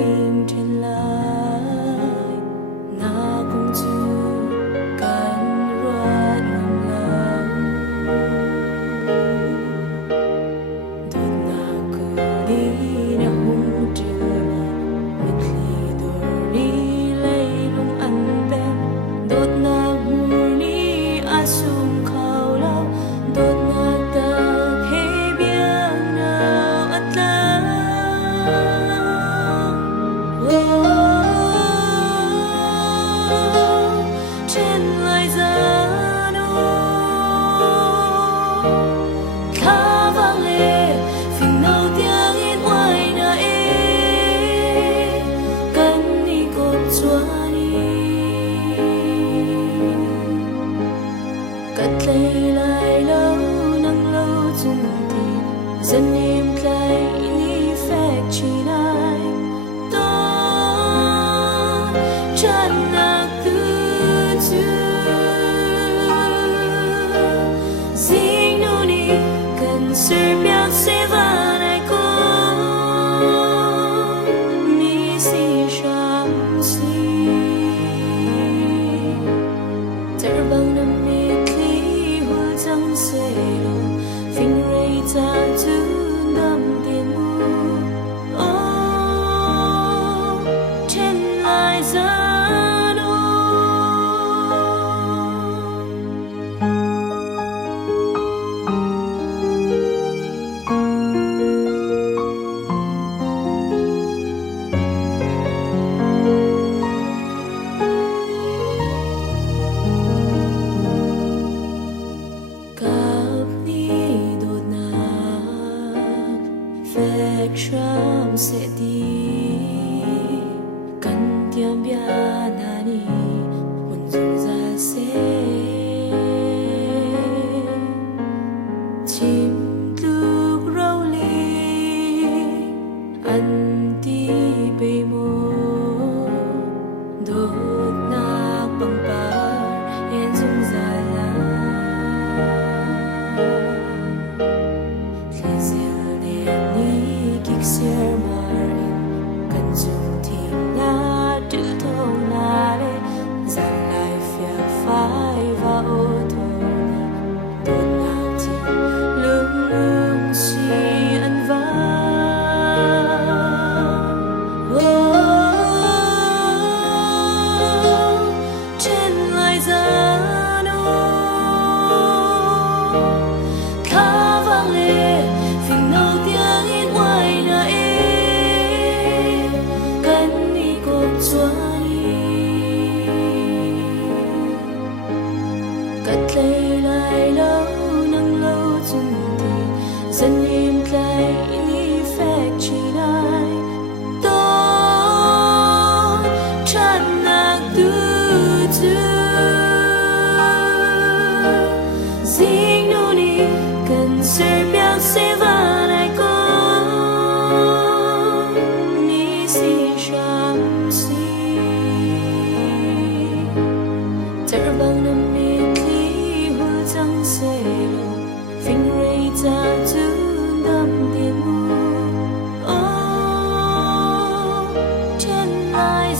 tình trên lại na cũng chưa cần ruột ngầm lòng đột na cứ đi na hung chưa mệt li đôi đi lấy lung ăn bên đột na mùi ni asum khao lao đột na tập hay biếng nào ắt la trên lời gian khá vang lệ phình nào tiếng in ngoài na e cần đi cột xóa đi cất lấy lại lâu nắng lâu chung thì dần em lại đi phép chỉ lại đó chân nạc tư dính nô ni cần sự biếc sẽ vào này cô mi si sham si terbang na mikli hul chẳng sẽ lo phình rây ta tu đâm tiền mu trên lại gian cặp ni đột nạc phép trăm sẽ đi cần tiêm bia nani muốn dùng ra sẽ chim lúc rau ly ăn ti bê mô đột nạc bằng par en dùng ra la Xer marin cần dùng tìm na chữ thông na để dàn lại phía phai và ô tô đột ngạc thì lưng lưng suy ăn trên lại gian khá vang lệ phình nào tiếng in ngoài na e cần đi cột xóa đi cất lấy lại lâu nắng lâu chung thì dần em lại đi phép chỉ lại đó chân nạc tư dính nô ni cần sự biếc sẽ vào này cô mi si sham si terbang na mikli hul chẳng sẽ lo phình rây ta tu đâm tiền mu trên lại